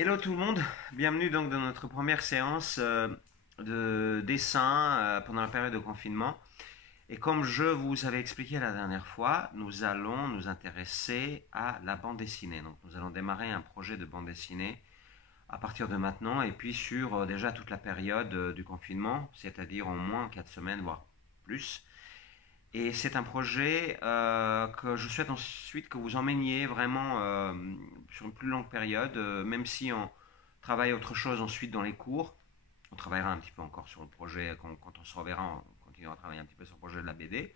Hello tout le monde, bienvenue donc dans notre première séance de dessin pendant la période de confinement. Et comme je vous avais expliqué la dernière fois, nous allons nous intéresser à la bande dessinée. Donc nous allons démarrer un projet de bande dessinée à partir de maintenant et puis sur déjà toute la période du confinement, c'est-à-dire au moins 4 semaines, voire plus. Et c'est un projet que je souhaite ensuite que vous emmeniez vraiment sur une plus longue période, même si on travaille autre chose ensuite dans les cours. On travaillera un petit peu encore sur le projet, quand on se reverra, on continuera à travailler un petit peu sur le projet de la BD.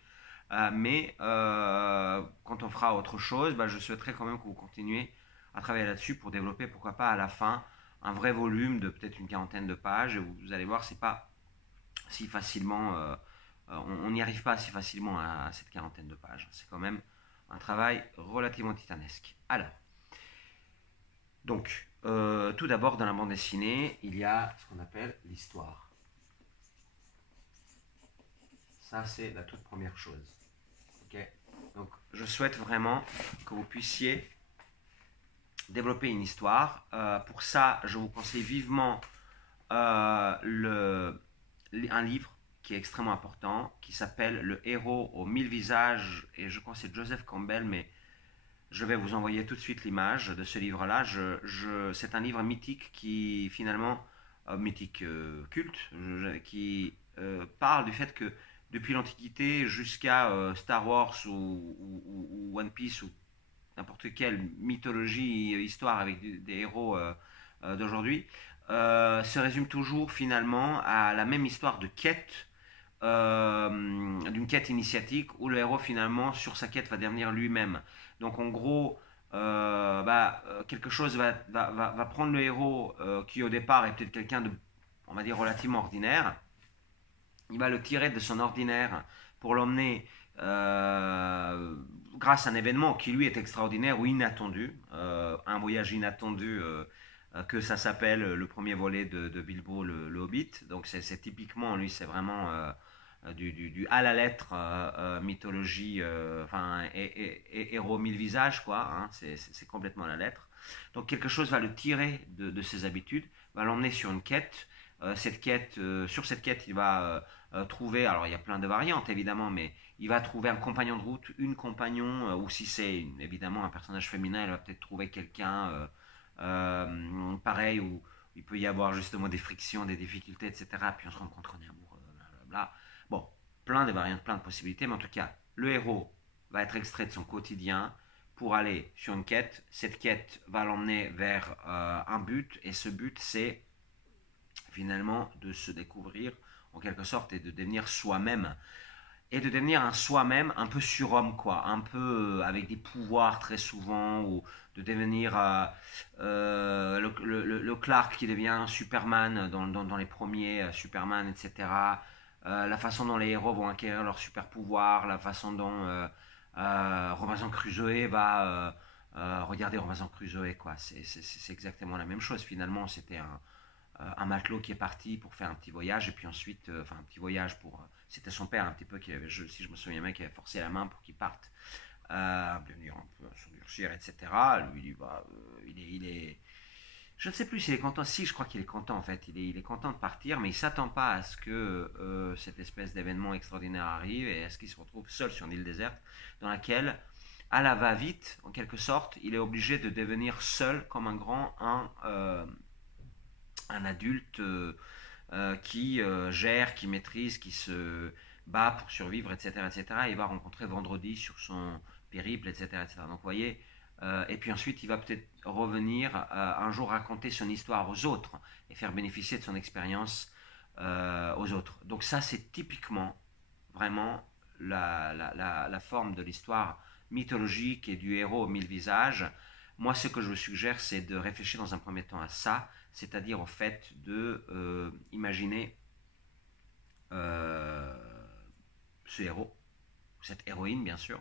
Mais quand on fera autre chose, bah, je souhaiterais quand même que vous continuiez à travailler là-dessus pour développer, pourquoi pas à la fin, un vrai volume de peut-être une quarantaine de pages. Et vous allez voir, c'est pas si facilement, on n'y arrive pas si facilement à cette quarantaine de pages. C'est quand même un travail relativement titanesque. Alors, donc, tout d'abord dans la bande dessinée, il y a ce qu'on appelle l'histoire. Ça, c'est la toute première chose. Okay. Donc, je souhaite vraiment que vous puissiez développer une histoire. Pour ça, je vous conseille vivement un livre qui est extrêmement important, qui s'appelle Le héros aux 1000 visages, et je crois que c'est Joseph Campbell, mais je vais vous envoyer tout de suite l'image de ce livre-là. C'est un livre mythique qui finalement, mythique culte, qui parle du fait que depuis l'Antiquité jusqu'à Star Wars ou One Piece ou n'importe quelle mythologie, histoire avec des héros d'aujourd'hui, se résume toujours finalement à la même histoire de quête, d'une quête initiatique où le héros finalement sur sa quête va devenir lui-même. Donc en gros, quelque chose va prendre le héros qui au départ est peut-être quelqu'un de, on va dire, relativement ordinaire. Il va le tirer de son ordinaire pour l'emmener grâce à un événement qui lui est extraordinaire ou inattendu, un voyage inattendu que ça s'appelle le premier volet de Bilbo le Hobbit. Donc c'est typiquement, lui c'est vraiment du à la lettre mythologie, enfin héros mille visages quoi, hein, c'est complètement à la lettre. Donc quelque chose va le tirer de ses habitudes, va l'emmener sur une quête. Sur cette quête, il va trouver, alors il y a plein de variantes évidemment, mais il va trouver un compagnon de route, une compagnon, ou si c'est évidemment un personnage féminin, il va peut-être trouver quelqu'un pareil, où il peut y avoir justement des frictions, des difficultés, etc. Puis on se rencontre, on est amoureux, blablabla. Bon, plein de variantes, plein de possibilités, mais en tout cas, le héros va être extrait de son quotidien pour aller sur une quête. Cette quête va l'emmener vers un but, et ce but, c'est finalement de se découvrir en quelque sorte et de devenir soi-même, et de devenir un soi-même un peu surhomme quoi, un peu avec des pouvoirs très souvent, ou de devenir le Clark qui devient Superman dans les premiers Superman, etc. La façon dont les héros vont acquérir leurs super pouvoirs, la façon dont Robinson Crusoe va regarder Robinson Crusoe quoi, c'est exactement la même chose finalement. C'était un matelot qui est parti pour faire un petit voyage, et puis ensuite, enfin un petit voyage pour, c'était son père un petit peu qui avait, si je me souviens bien, qui avait forcé la main pour qu'il parte, devenir un peu s'endurcir, etc. Lui, je ne sais plus s'il est content. Si, je crois qu'il est content en fait. Il est content de partir, mais il s'attend pas à ce que cette espèce d'événement extraordinaire arrive, et à ce qu'il se retrouve seul sur une île déserte dans laquelle, à la va-vite, en quelque sorte, il est obligé de devenir seul comme un grand, un adulte qui gère, qui maîtrise, qui se bat pour survivre, etc., etc. Il va rencontrer vendredi sur son périple, etc., etc. Donc vous voyez, et puis ensuite il va peut-être revenir un jour raconter son histoire aux autres et faire bénéficier de son expérience aux autres. Donc ça c'est typiquement vraiment la forme de l'histoire mythologique et du héros aux mille visages. Moi, ce que je vous suggère, c'est de réfléchir dans un premier temps à ça, c'est-à-dire au fait de imaginer euh, ce héros, cette héroïne bien sûr,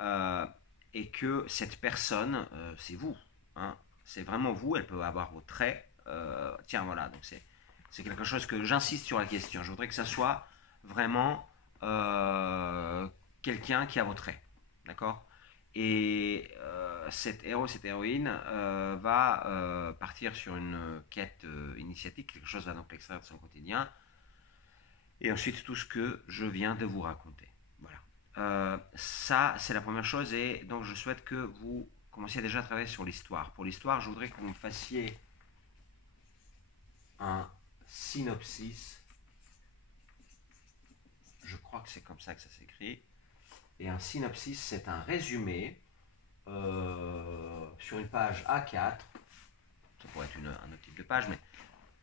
euh, et que cette personne, c'est vous, hein, c'est vraiment vous, elle peut avoir vos traits. Tiens, voilà, donc c'est quelque chose que j'insiste sur la question. Je voudrais que ça soit vraiment quelqu'un qui a vos traits, d'accord. Et cet héros, cette héroïne va partir sur une quête initiatique, quelque chose va donc l'extraire de son quotidien, et ensuite tout ce que je viens de vous raconter. Voilà. Ça, c'est la première chose, et donc je souhaite que vous commenciez déjà à travailler sur l'histoire. Pour l'histoire, je voudrais que vous me fassiez un synopsis. Je crois que c'est comme ça que ça s'écrit. Et un synopsis, c'est un résumé sur une page A4. Ça pourrait être un autre type de page, mais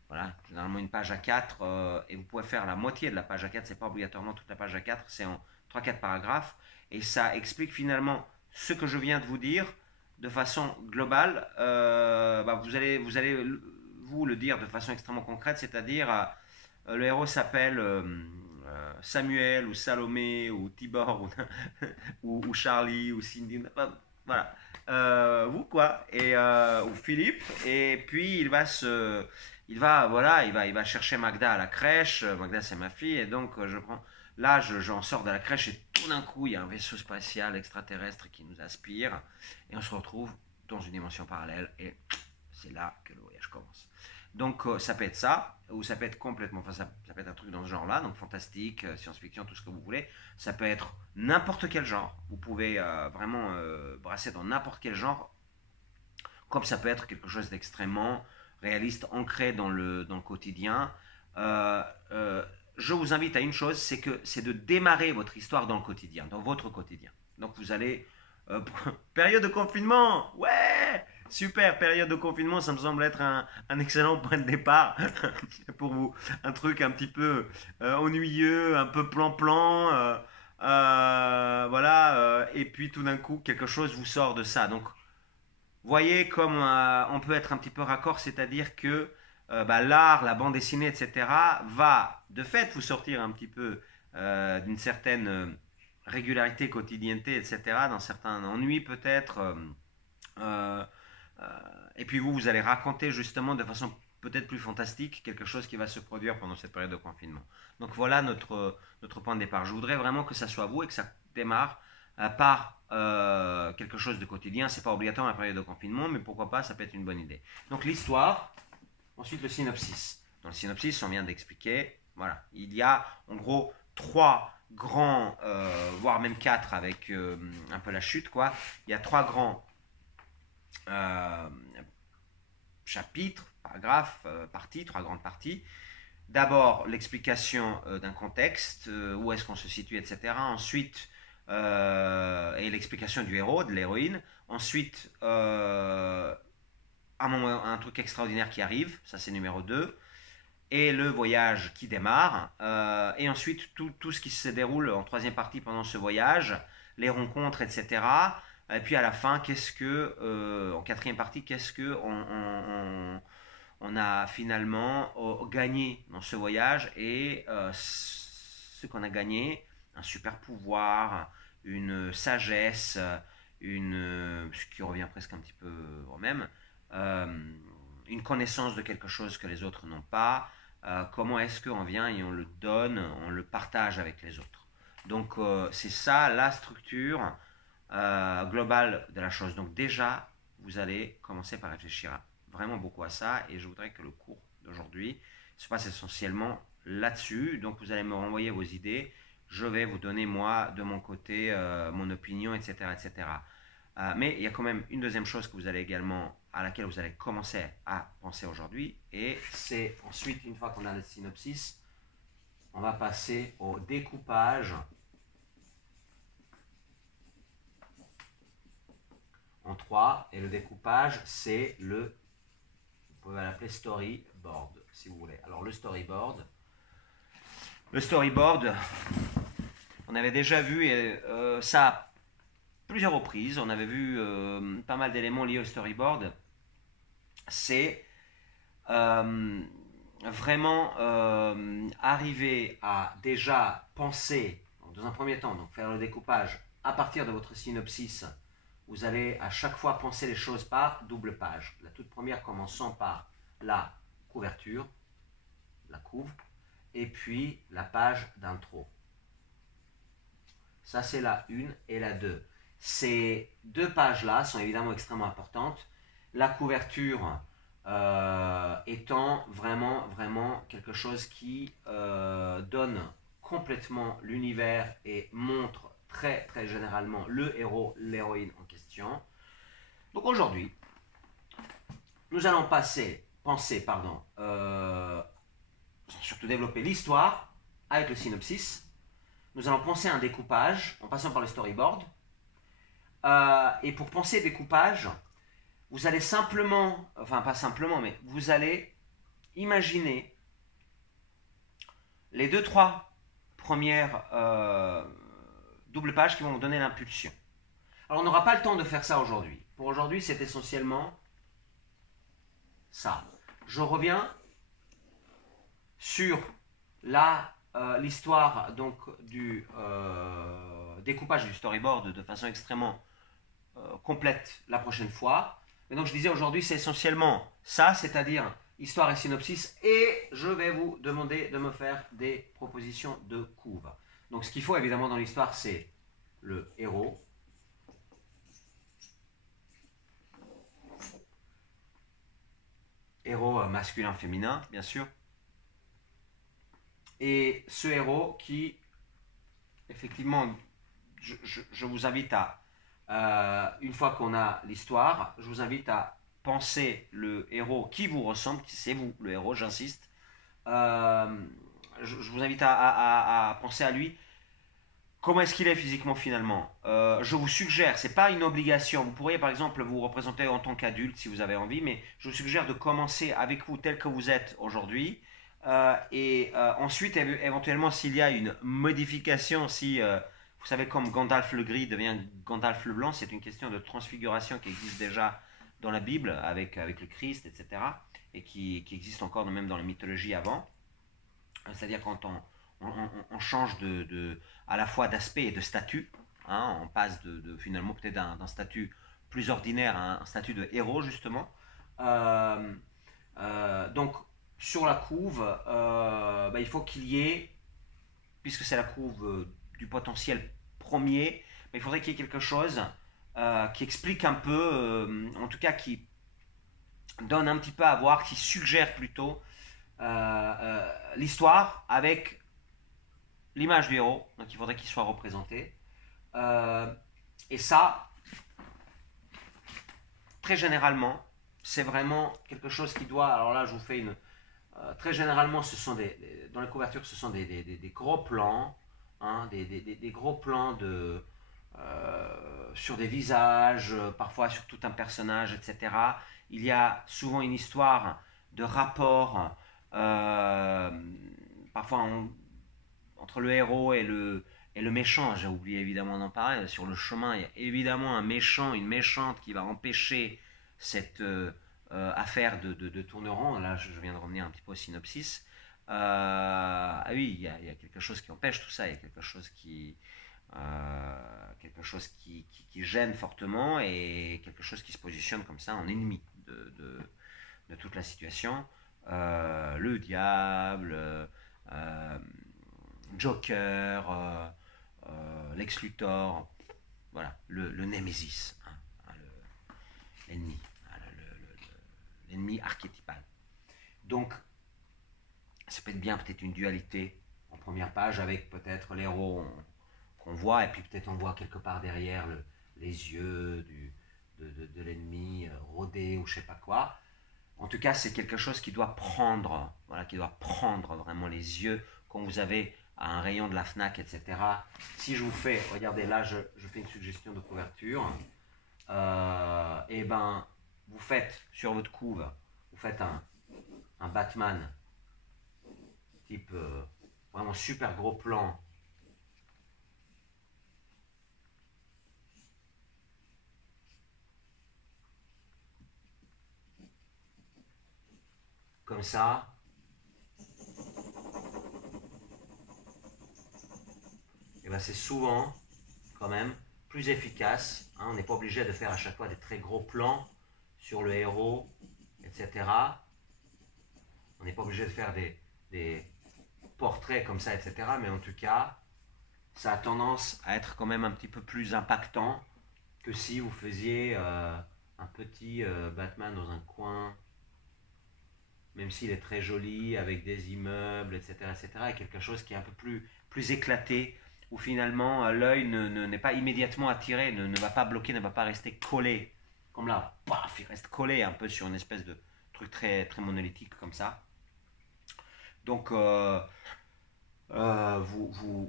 voilà, généralement une page A4, et vous pouvez faire la moitié de la page A4, c'est pas obligatoirement toute la page A4, c'est en 3-4 paragraphes, et ça explique finalement ce que je viens de vous dire de façon globale. Vous allez vous le dire de façon extrêmement concrète, c'est-à-dire le héros s'appelle Samuel ou Salomé ou Tibor ou Charlie ou Cindy, voilà, vous quoi, et ou Philippe, et puis il va chercher Magda à la crèche. Magda, c'est ma fille, et donc j'en sors de la crèche, et tout d'un coup, il y a un vaisseau spatial extraterrestre qui nous aspire, et on se retrouve dans une dimension parallèle, et c'est là que le voyage commence. Donc ça peut être ça, ou ça peut être complètement, ça peut être un truc dans ce genre-là, donc fantastique, science-fiction, tout ce que vous voulez. Ça peut être n'importe quel genre. Vous pouvez vraiment brasser dans n'importe quel genre, comme ça peut être quelque chose d'extrêmement réaliste, ancré dans le quotidien. Je vous invite à une chose, c'est de démarrer votre histoire dans le quotidien, dans votre quotidien. Donc vous allez période de confinement, ouais, super, période de confinement, ça me semble être un excellent point de départ pour vous. Un truc un petit peu ennuyeux, un peu plan-plan, voilà, et puis tout d'un coup, quelque chose vous sort de ça. Donc, voyez comme on peut être un petit peu raccord, c'est-à-dire que l'art, la bande dessinée, etc., va de fait vous sortir un petit peu d'une certaine régularité, quotidienneté, etc., dans certains ennuis peut-être. Euh, et puis vous allez raconter justement de façon peut-être plus fantastique quelque chose qui va se produire pendant cette période de confinement. Donc voilà notre point de départ. Je voudrais vraiment que ça soit vous et que ça démarre par quelque chose de quotidien. C'est pas obligatoire à la période de confinement, mais pourquoi pas, ça peut être une bonne idée. Donc l'histoire, ensuite le synopsis. Dans le synopsis, on vient d'expliquer, voilà, il y a en gros 3 grands, voire même 4 avec un peu la chute, quoi. Il y a 3 grands chapitres, paragraphes, parties, 3 grandes parties. D'abord, l'explication d'un contexte, où est-ce qu'on se situe, etc. Ensuite, et l'explication du héros, de l'héroïne. Ensuite, un truc extraordinaire qui arrive, ça c'est numéro 2. Et le voyage qui démarre. Et ensuite, tout ce qui se déroule en troisième partie pendant ce voyage, les rencontres, etc. Et puis à la fin, en quatrième partie, qu'est-ce que on a finalement gagné dans ce voyage, et ce qu'on a gagné, un super pouvoir, une sagesse, ce qui revient presque un petit peu au même, une connaissance de quelque chose que les autres n'ont pas, comment est-ce qu'on vient et on le donne, on le partage avec les autres. Donc c'est ça la structure globale de la chose. Donc déjà, vous allez commencer par réfléchir vraiment beaucoup à ça, et je voudrais que le cours d'aujourd'hui se passe essentiellement là-dessus. Donc vous allez me renvoyer vos idées, je vais vous donner moi de mon côté mon opinion, etc., etc. Mais il y a quand même une deuxième chose à laquelle vous allez commencer à penser aujourd'hui, et c'est ensuite, une fois qu'on a le synopsis, on va passer au découpage en 3, et le découpage, c'est vous pouvez l'appeler storyboard si vous voulez. Alors le storyboard, on avait déjà vu ça à plusieurs reprises, on avait vu pas mal d'éléments liés au storyboard. C'est vraiment arriver à déjà penser, dans un premier temps, donc faire le découpage à partir de votre synopsis. Vous allez à chaque fois penser les choses par double page. La toute première commençant par la couverture, la couve, et puis la page d'intro. Ça, c'est la 1 et la 2. ces deux pages-là sont évidemment extrêmement importantes. La couverture étant vraiment quelque chose qui donne complètement l'univers et montre très généralement le héros, l'héroïne en question. Donc aujourd'hui, nous allons penser, surtout développer l'histoire avec le synopsis. Nous allons penser à un découpage en passant par le storyboard. Et pour penser découpage, vous allez simplement, enfin pas simplement, mais vous allez imaginer les 2-3 premières doubles pages qui vont vous donner l'impulsion. Alors on n'aura pas le temps de faire ça aujourd'hui. Pour aujourd'hui, c'est essentiellement ça. Je reviens sur l'histoire donc du découpage du storyboard de façon extrêmement complète la prochaine fois. Mais donc je disais aujourd'hui c'est essentiellement ça, c'est-à-dire histoire et synopsis, et je vais vous demander de me faire des propositions de couve. Donc ce qu'il faut évidemment dans l'histoire, c'est le héros, masculin, féminin, bien sûr, et ce héros qui, effectivement, je vous invite à, une fois qu'on a l'histoire, je vous invite à penser le héros qui vous ressemble, qui c'est vous, le héros, j'insiste. Je vous invite à penser à lui. Comment est-ce qu'il est physiquement finalement? Je vous suggère, c'est pas une obligation, vous pourriez par exemple vous représenter en tant qu'adulte si vous avez envie, mais je vous suggère de commencer avec vous tel que vous êtes aujourd'hui, et ensuite éventuellement s'il y a une modification, si vous savez comme Gandalf le gris devient Gandalf le blanc, c'est une question de transfiguration qui existe déjà dans la Bible avec le Christ, etc., et qui existe encore même dans la mythologie avant, c'est-à-dire quand on change à la fois d'aspect et de statut. Hein, on passe finalement peut-être d'un statut plus ordinaire à un statut de héros, justement. Donc, sur la couve, il faut qu'il y ait, puisque c'est la couve du potentiel premier, il faudrait qu'il y ait quelque chose qui explique un peu, en tout cas qui donne un petit peu à voir, qui suggère plutôt l'histoire avec l'image du héros, donc il faudrait qu'il soit représenté. Et ça, très généralement, c'est vraiment quelque chose qui doit. Alors là, je vous fais une. Très généralement, dans les couvertures, ce sont des gros plans, hein, des gros plans sur des visages, parfois sur tout un personnage, etc. Il y a souvent une histoire de rapport, parfois entre le héros et le méchant. J'ai oublié évidemment d'en parler. Sur le chemin, il y a évidemment un méchant, une méchante qui va empêcher cette affaire de tourneron. Là, je viens de revenir un petit peu au synopsis. Oui, il y a quelque chose qui empêche tout ça. Il y a quelque chose qui gêne fortement et quelque chose qui se positionne comme ça en ennemi de toute la situation. Le diable, Joker, Lex Luthor, voilà, le Némésis, hein, l'ennemi, l'ennemi archétypal. Donc, ça peut être bien peut-être une dualité en première page avec peut-être l'héros qu'on voit, et puis peut-être on voit quelque part derrière les yeux de l'ennemi rodé ou je sais pas quoi. En tout cas, c'est quelque chose qui doit prendre, voilà, qui doit prendre vraiment les yeux quand vous avez à un rayon de la Fnac, etc. Si je vous fais, regardez là, je fais une suggestion de couverture, et ben, vous faites sur votre couve, vous faites un Batman type vraiment super gros plan. Comme ça. Et ben c'est souvent, quand même, plus efficace. Hein, on n'est pas obligé de faire à chaque fois des très gros plans sur le héros, etc. On n'est pas obligé de faire des portraits comme ça, etc. Mais en tout cas, ça a tendance à être quand même un petit peu plus impactant que si vous faisiez un petit Batman dans un coin, même s'il est très joli, avec des immeubles, etc., etc., et quelque chose qui est un peu plus éclaté, où finalement l'œil n'est pas immédiatement attiré, ne va pas bloquer, ne va pas rester collé. Comme là, paf, il reste collé un peu sur une espèce de truc très, très monolithique comme ça. Donc, je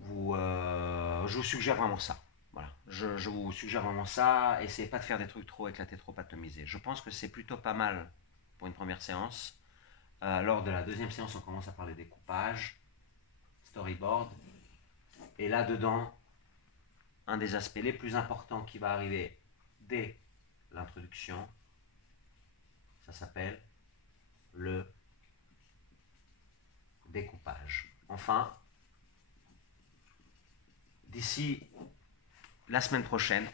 vous suggère vraiment ça. Voilà. Je vous suggère vraiment ça. Essayez pas de faire des trucs trop éclatés, trop atomisés. Je pense que c'est plutôt pas mal pour une première séance. Lors de la deuxième séance, on commence à parler découpage, storyboard. Et là-dedans, un des aspects les plus importants qui va arriver dès l'introduction, ça s'appelle le découpage. Enfin, d'ici la semaine prochaine,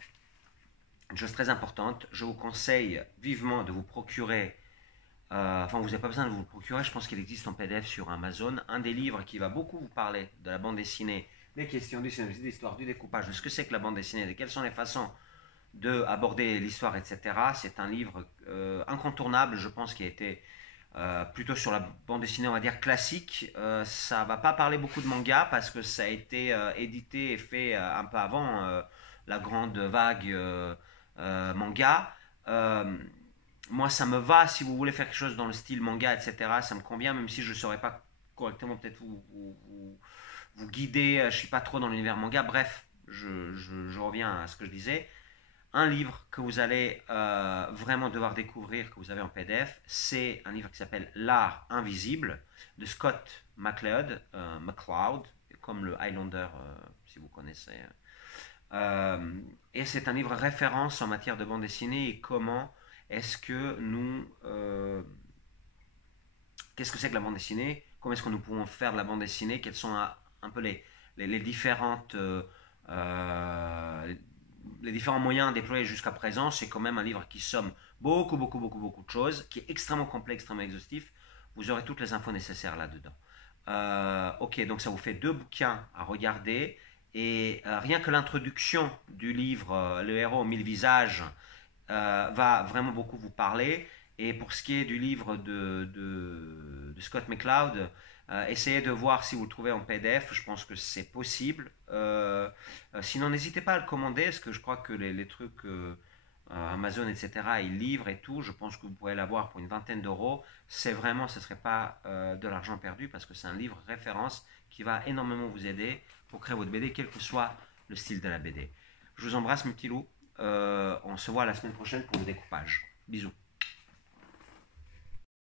une chose très importante, je vous conseille vivement de vous procurer, enfin vous n'avez pas besoin de vous le procurer, je pense qu'il existe en PDF sur Amazon, un des livres qui va beaucoup vous parler de la bande dessinée, des questions du scénario, de l'histoire, du découpage, de ce que c'est que la bande dessinée, de quelles sont les façons d'aborder l'histoire, etc. C'est un livre incontournable, je pense, qui a été plutôt sur la bande dessinée, on va dire, classique. Ça va pas parler beaucoup de manga parce que ça a été édité et fait un peu avant la grande vague manga. Moi, ça me va si vous voulez faire quelque chose dans le style manga, etc. Ça me convient, même si je ne saurais pas correctement peut-être vous guider. Je ne suis pas trop dans l'univers manga. Bref, je reviens à ce que je disais. Un livre que vous allez vraiment devoir découvrir, que vous avez en PDF, c'est un livre qui s'appelle L'Art Invisible de Scott McCloud, comme le Highlander, si vous connaissez. Et c'est un livre référence en matière de bande dessinée et comment est-ce que nous... qu'est-ce que c'est que la bande dessinée? Comment est-ce que nous pouvons faire de la bande dessinée? Quelles sont un peu les différentes... les différents moyens déployés jusqu'à présent, c'est quand même un livre qui somme beaucoup de choses, qui est extrêmement complet, extrêmement exhaustif. Vous aurez toutes les infos nécessaires là-dedans. Ok, donc ça vous fait 2 bouquins à regarder. Et rien que l'introduction du livre Le héros aux 1000 visages va vraiment beaucoup vous parler. Et pour ce qui est du livre de Scott McCloud, essayez de voir si vous le trouvez en PDF. Je pense que c'est possible. Sinon, n'hésitez pas à le commander, parce que je crois que les trucs Amazon, etc., ils livrent et tout. Je pense que vous pourrez l'avoir pour une vingtaine d'euros. C'est vraiment, ce ne serait pas de l'argent perdu, parce que c'est un livre référence qui va énormément vous aider pour créer votre BD, quel que soit le style de la BD. Je vous embrasse, mes petits loups. On se voit la semaine prochaine pour le découpage. Bisous.